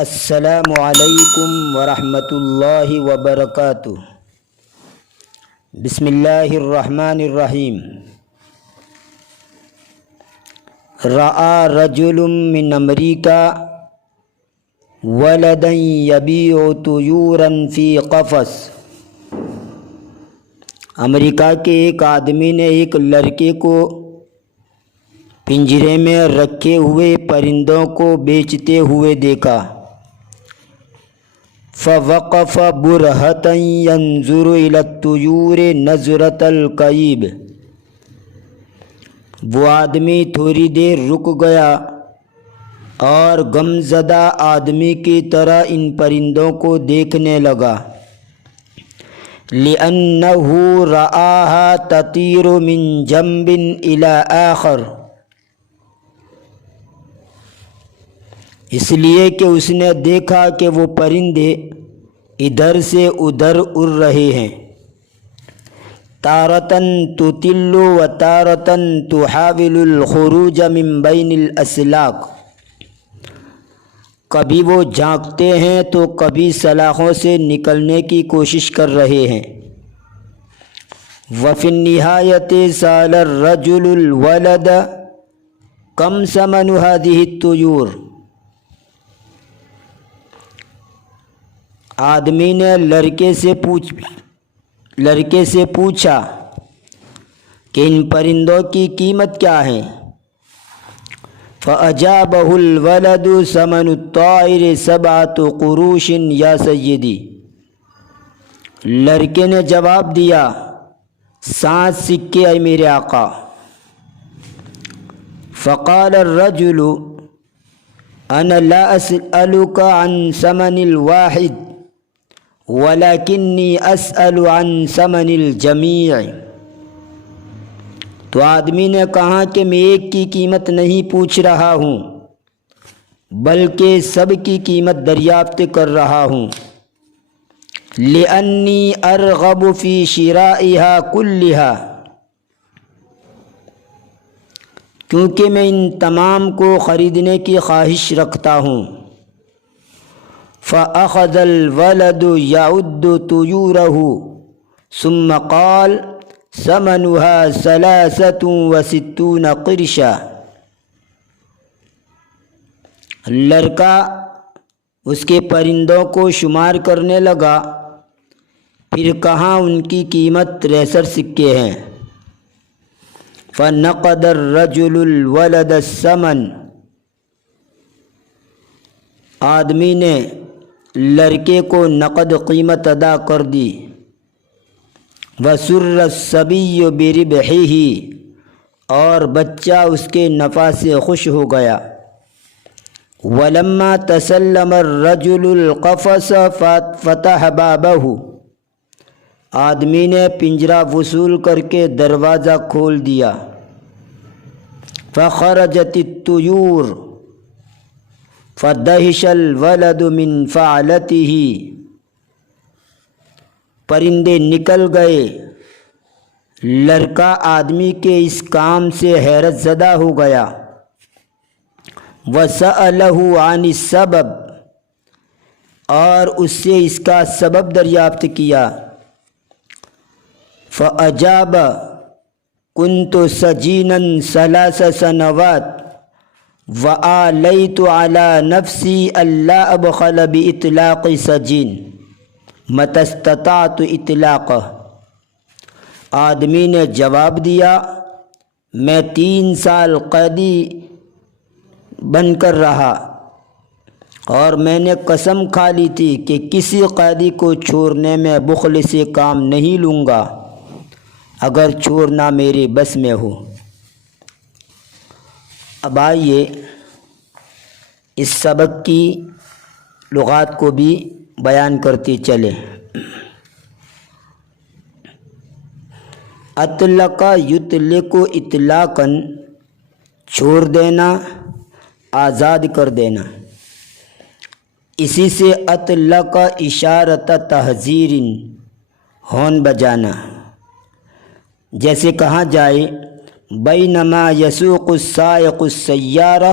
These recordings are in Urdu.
السلام علیکم ورحمۃ اللہ وبرکاتہ۔ بسم اللہ الرحمن الرحیم۔ رأى رجل من امریکہ ولدا یبیع طیورا فی قفص۔ امریکہ کے ایک آدمی نے ایک لڑکے کو پنجرے میں رکھے ہوئے پرندوں کو بیچتے ہوئے دیکھا۔ فوقف برہتا ينظر الى الطیور نظرۃ الکئیب۔ وہ آدمی تھوڑی دیر رک گیا اور غمزدہ آدمی کی طرح ان پرندوں کو دیکھنے لگا۔ لأنه رآها تطیر من جنب الى آخر، اس لیے کہ اس نے دیکھا کہ وہ پرندے ادھر سے ادھر اڑ رہے ہیں۔ تارتن تطل و تارتن تحاول الخروج من بین الاسلاق، کبھی وہ جھانکتے ہیں تو کبھی سلاخوں سے نکلنے کی کوشش کر رہے ہیں۔ وفی النہایت سأل الرجل الولد کم ثمن هذه الطیور۔ آدمی نے لڑکے سے پوچھا کہ ان پرندوں کی قیمت کیا ہے؟ فأجابه الولد ثمن الطائر 7 قروش یا سیدی۔ لڑکے نے جواب دیا 7 سکے اے میرے آقا۔ فقال الرجل انا لا اسألك عن ثمن الواحد ولکنی اسأل عن ثمن الجمیع۔ تو آدمی نے کہا کہ میں ایک کی قیمت نہیں پوچھ رہا ہوں بلکہ سب کی قیمت دریافت کر رہا ہوں۔ لأنی ارغب فی شرائها کلها، کیونکہ میں ان تمام کو خریدنے کی خواہش رکھتا ہوں۔ فأخذ الولد يعد طيوره ثم قال ثمنها 63 قرشا۔ لڑکا اس کے پرندوں کو شمار کرنے لگا، پھر کہا ان کی قیمت 63 سکے ہیں۔ فنقد الرجل الولد الثمن، آدمی نے لڑکے کو نقد قیمت ادا کر دی۔ وسر الصبی بربحہ، اور بچہ اس کے نفع سے خوش ہو گیا۔ ولما تسلم الرجل القفص فتح بابہ، آدمی نے پنجرہ وصول کر کے دروازہ کھول دیا۔ فخرجت الطیور فدہش الولد من فعلته، پرندے نکل گئے، لڑکا آدمی کے اس کام سے حیرت زدہ ہو گیا۔ وسألہ عن السبب، اور اس سے اس کا سبب دریافت کیا۔ فأجاب كنت سجینا 3 سنوات وآلیت علی نفسی الا ابخل باطلاق سجین متی استطعت اطلاقہ۔ آدمی نے جواب دیا میں 3 سال قیدی بن کر رہا اور میں نے قسم کھا لی تھی کہ کسی قیدی کو چھوڑنے میں بخل سے کام نہیں لوں گا اگر چھوڑنا میرے بس میں ہو۔ اب آئیے اس سبق کی لغات کو بھی بیان کرتے چلیں۔ اطلق یطلق اطلاقا، چھوڑ دینا، آزاد کر دینا۔ اسی سے اطلق اشارت تحذیر، ہون بجانا۔ جیسے کہا جائے بینما یسوق السائق السیارہ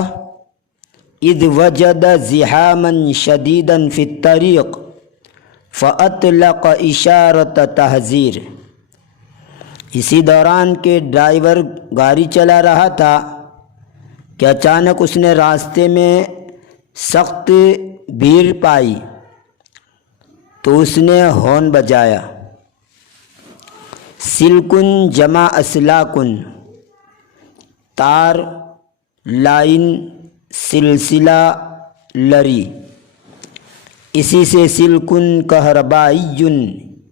اذ وجد زحاما شدیدا فی الطریق فاطلق اشارۃ تحذیر، اسی دوران کے ڈرائیور گاڑی چلا رہا تھا کہ اچانک اس نے راستے میں سخت بھیڑ پائی تو اس نے ہارن بجایا۔ سلکن جمع اسلاکن، تار، لائن، سلسلہ، لری، اسی سے سلکن کہربائی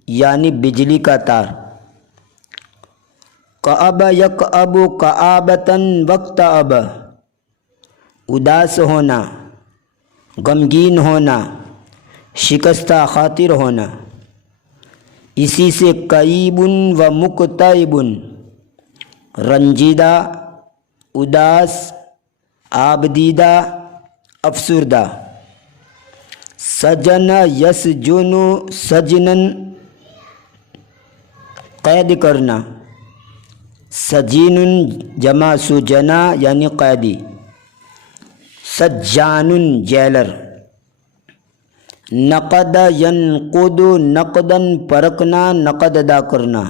یعنی بجلی کا تار۔ کعب یکعب کعابتاً واکتئب، اداس ہونا، غمگین ہونا، شکستہ خاطر ہونا، اسی سے کئیب و مکتئب، رنجیدہ، اداس، آبدیدہ، افسردہ۔ سجن یسجن سجنن، قید کرنا، سجین جمع سجنا یعنی قیدی، سجان جیلر۔ نقد ینقد نقداً، پرکھنا، نقد ادا کرنا،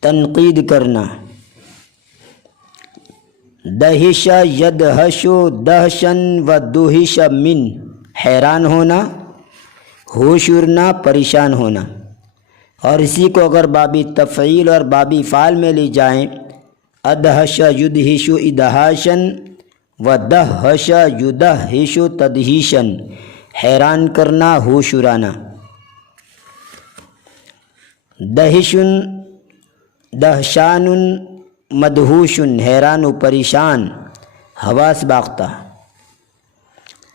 تنقید کرنا۔ دہش یدہش دہشن و دہش من، حیران ہونا، ہوش اڑنا، پریشان ہونا۔ اور اسی کو اگر بابی تفعیل اور بابی فعل میں لی جائیں، ادہش یدہش ادہاشن و دہش یدہش تدہیشن، حیران کرنا، ہوش اڑانا۔ دہشن، دہشان، مدہوشن، حیران و پریشان، حواس باختہ۔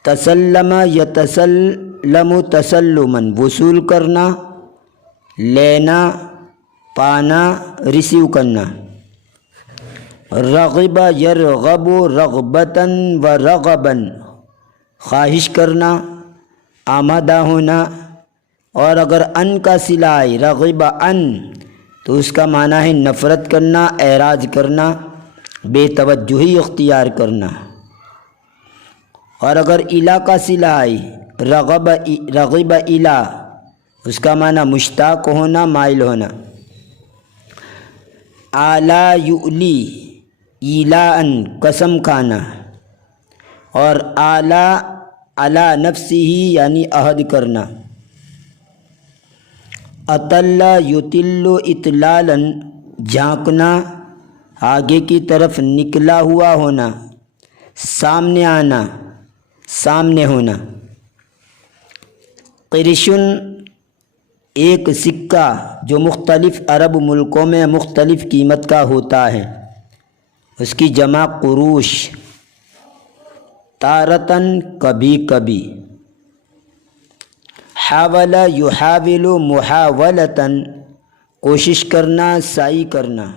تسلم یتسلم تسلماً، وصول کرنا، لینا، پانا، ریسیو کرنا۔ رغب یرغب رغبتاً و رغباً، خواہش کرنا، آمادہ ہونا۔ اور اگر ان کا صلہ آئے رغب ان تو اس کا معنی ہے نفرت کرنا، اعراض کرنا، بے توجہی اختیار کرنا۔ اور اگر الا کا صلہ آئے رغب الا، اس کا معنی مشتاق ہونا، مائل ہونا۔ آلا یؤلی ایلاءً، قسم کھانا۔ اور آلا علی نفسہ یعنی عہد کرنا۔ اطل یطل اطلالاً، جھانکنا، آگے کی طرف نکلا ہوا ہونا، سامنے آنا، سامنے ہونا۔ قرشن، ایک سکہ جو مختلف عرب ملکوں میں مختلف قیمت کا ہوتا ہے، اس کی جمع قروش۔ تارتاً، کبھی کبھی۔ حاول یحاول محاولتاً، کوشش کرنا، سعی کرنا۔